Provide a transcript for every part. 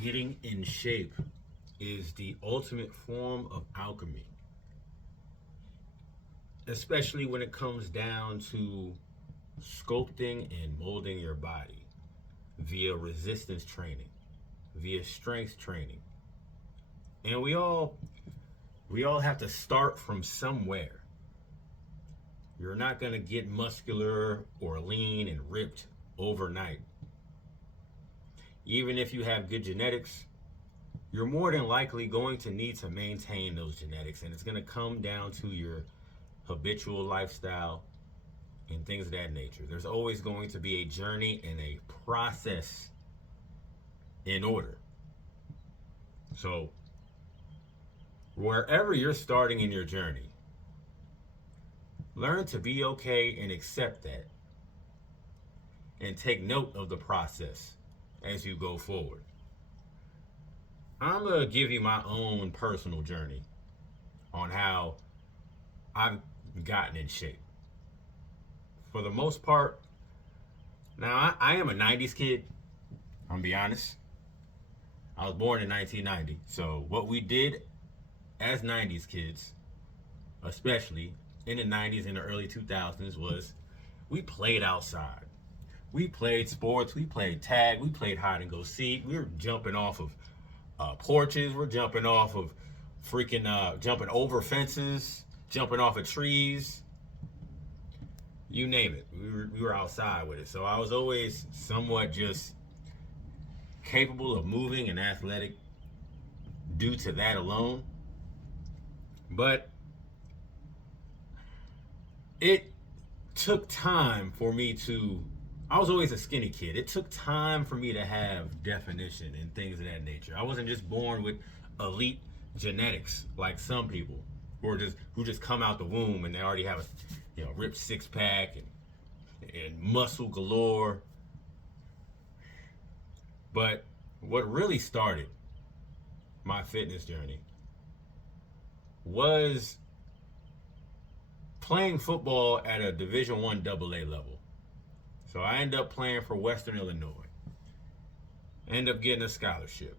Getting in shape is the ultimate form of alchemy, especially when it comes down to sculpting and molding your body via resistance training, via strength training. And we all have to start from somewhere. You're not going to get muscular or lean and ripped overnight. Even if you have good genetics, you're more than likely going to need to maintain those genetics, and it's going to come down to your habitual lifestyle and things of that nature. There's always going to be a journey and a process in order. So, wherever you're starting in your journey, learn to be okay and accept that, and take note of the process as you go forward. I'm going to give you my own personal journey on how I've gotten in shape. For the most part, now I am a 90s kid, I'm going to be honest. I was born in 1990. So what we did as 90s kids, especially in the 90s and the early 2000s, was we played outside. We played sports, we played tag, we played hide and go seek. We were jumping off of porches, we're jumping off of jumping over fences, jumping off of trees, you name it. We were outside with it. So I was always somewhat just capable of moving and athletic due to that alone. But it took time for me to, I was always a skinny kid. It took time for me to have definition and things of that nature. I wasn't just born with elite genetics like some people who just come out the womb and they already have a ripped six pack and muscle galore. But what really started my fitness journey was playing football at a Division I AA level. So I ended up playing for Western Illinois. Ended up getting a scholarship.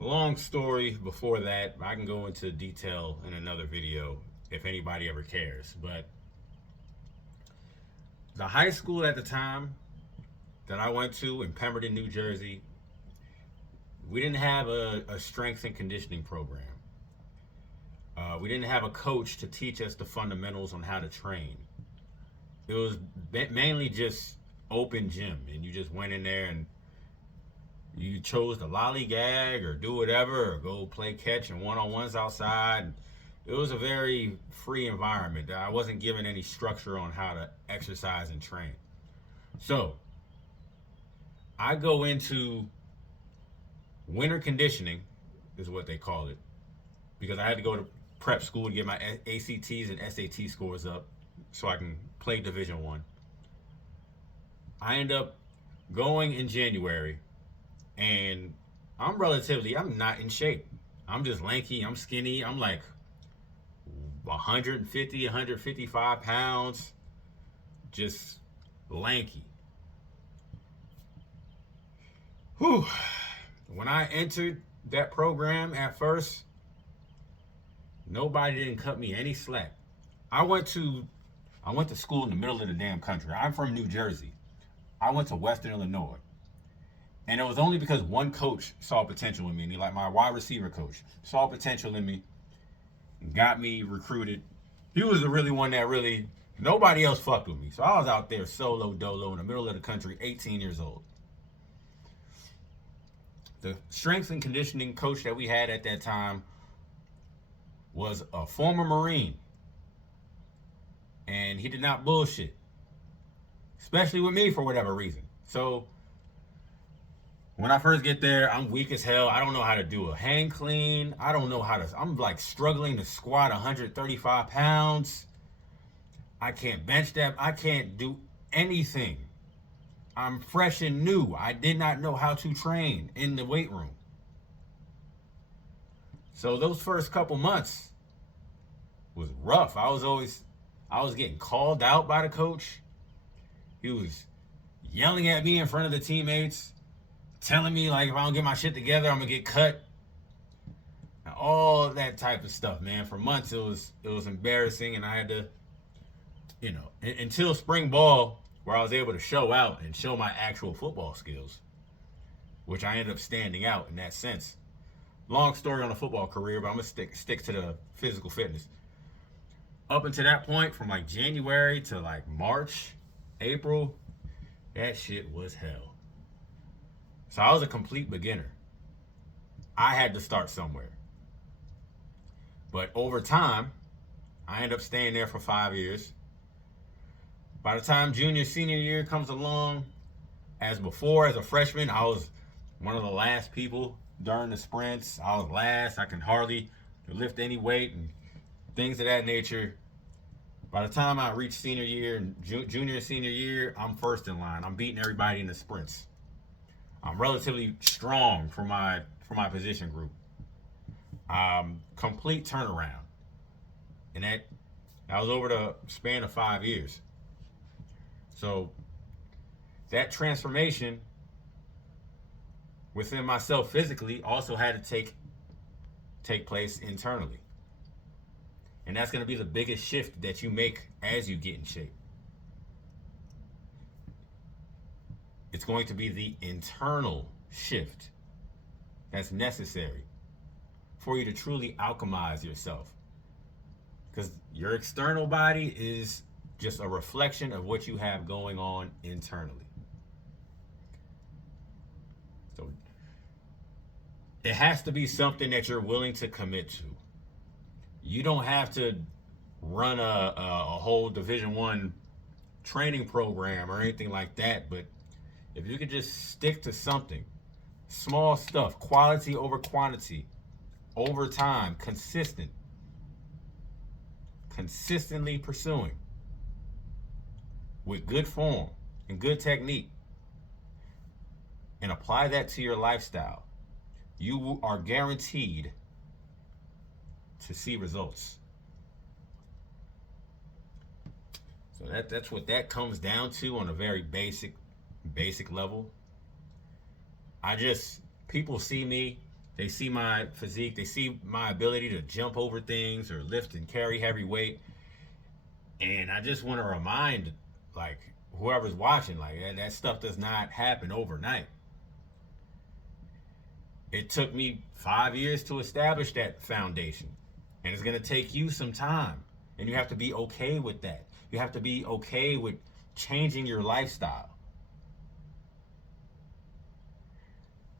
Long story before that. I can go into detail in another video if anybody ever cares. But the high school at the time that I went to in Pemberton, New Jersey, we didn't have a strength and conditioning program. We didn't have a coach to teach us the fundamentals on how to train. It was mainly just open gym, and you just went in there and you chose to lollygag or do whatever or go play catch and one-on-ones outside. It was a very free environment. I wasn't given any structure on how to exercise and train. So I go into winter conditioning, is what they call it, because I had to go to prep school to get my ACTs and SAT scores up so I can play Division I end up going in January, and I'm not in shape. I'm just lanky, I'm skinny, I'm like 150, 155 pounds, just lanky. Whew. When I entered that program at first, nobody didn't cut me any slack. I went to school in the middle of the damn country. I'm from New Jersey. I went to Western Illinois. And it was only because one coach saw potential in me. Like my wide receiver coach saw potential in me, got me recruited. He was the really one that really, nobody else fucked with me. So I was out there solo dolo in the middle of the country, 18 years old. The strength and conditioning coach that we had at that time was a former Marine. And he did not bullshit, especially with me for whatever reason. So when I first get there, I'm weak as hell. I don't know how to do a hang clean. I'm like struggling to squat 135 pounds. I can't bench that. I can't do anything. I'm fresh and new. I did not know how to train in the weight room. So those first couple months was rough. I was getting called out by the coach. He was yelling at me in front of the teammates, telling me like if I don't get my shit together, I'm gonna get cut. All that type of stuff, man. For months it was embarrassing, and I had to, until spring ball, where I was able to show out and show my actual football skills, which I ended up standing out in that sense. Long story on a football career, but I'm gonna stick to the physical fitness. Up until that point, from like January to like March, April, that shit was hell. So I was a complete beginner. I had to start somewhere. But over time, I ended up staying there for 5 years. By the time junior, senior year comes along, as before, as a freshman, I was one of the last people during the sprints. I was last. I can hardly lift any weight and things of that nature. By the time I reach senior year and junior and senior year, I'm first in line. I'm beating everybody in the sprints. I'm relatively strong for my position group. Complete turnaround, and that was over the span of 5 years. So that transformation within myself physically also had to take place internally. And that's going to be the biggest shift that you make as you get in shape. It's going to be the internal shift that's necessary for you to truly alchemize yourself. Because your external body is just a reflection of what you have going on internally. So it has to be something that you're willing to commit to. You don't have to run a whole Division I training program or anything like that, but if you could just stick to something, small stuff, quality over quantity, over time, consistently pursuing with good form and good technique, and apply that to your lifestyle, you are guaranteed to see results. So that's what that comes down to on a very basic level. People see me, they see my physique, they see my ability to jump over things or lift and carry heavy weight. And I just want to remind, like, whoever's watching, like, that stuff does not happen overnight. It took me 5 years to establish that foundation. And it's going to take you some time. And you have to be okay with that. You have to be okay with changing your lifestyle.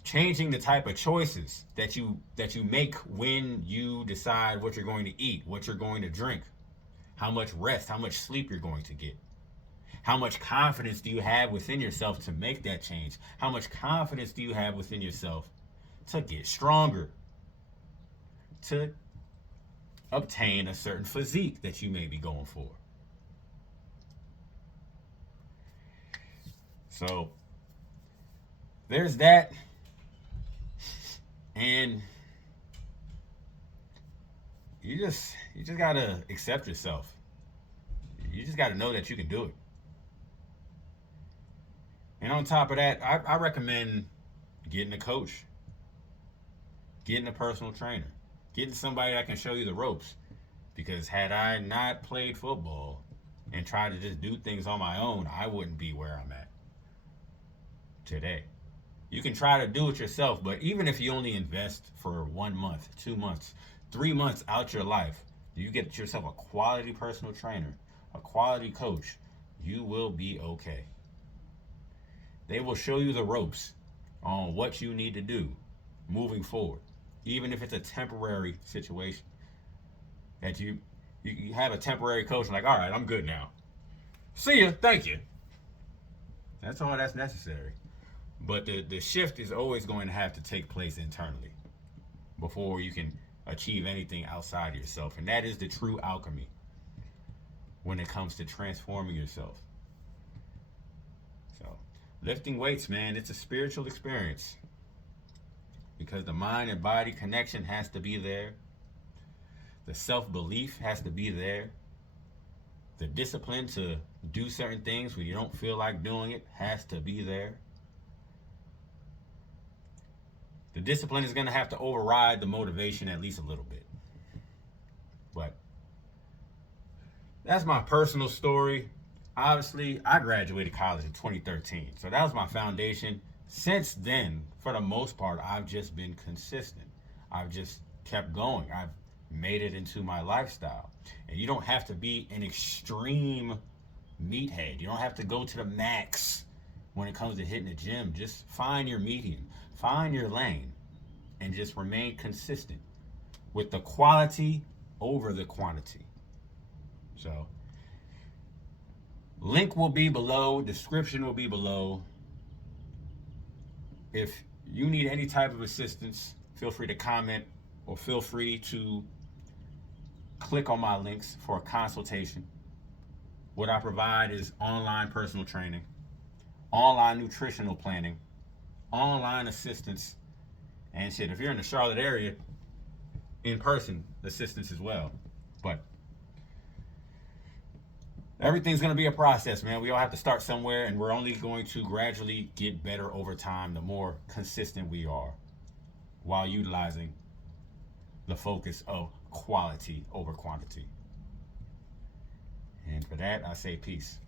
Changing the type of choices that you make when you decide what you're going to eat, what you're going to drink, how much rest, how much sleep you're going to get. How much confidence do you have within yourself to make that change? How much confidence do you have within yourself to get stronger, to obtain a certain physique that you may be going for? So there's that. And you just gotta accept yourself. You just gotta know that you can do it. And on top of that, I recommend getting a coach, getting a personal trainer, getting somebody that can show you the ropes. Because had I not played football and tried to just do things on my own, I wouldn't be where I'm at today. You can try to do it yourself, but even if you only invest for 1 month, 2 months, 3 months out your life, you get yourself a quality personal trainer, a quality coach, you will be okay. They will show you the ropes on what you need to do moving forward, even if it's a temporary situation. That you have a temporary coach like, all right, I'm good now. See ya, thank you. That's all that's necessary. But the shift is always going to have to take place internally before you can achieve anything outside yourself. And that is the true alchemy when it comes to transforming yourself. So, lifting weights, man, it's a spiritual experience. Because the mind and body connection has to be there. The self-belief has to be there. The discipline to do certain things when you don't feel like doing it has to be there. discipline is going to have to override the motivation at least a little bit. But that's my personal story. Obviously, I graduated college in 2013. So that was my foundation. Since then, for the most part, I've just been consistent. I've just kept going. I've made it into my lifestyle. And you don't have to be an extreme meathead. You don't have to go to the max when it comes to hitting the gym. Just find your medium, find your lane, and just remain consistent with the quality over the quantity. So, link will be below, description will be below. If you need any type of assistance, feel free to comment or feel free to click on my links for a consultation. What I provide is online personal training, online nutritional planning, online assistance, and shit. If you're in the Charlotte area, in person assistance as well. But everything's going to be a process, man. We all have to start somewhere, and we're only going to gradually get better over time the more consistent we are, while utilizing the focus of quality over quantity. And for that, I say peace.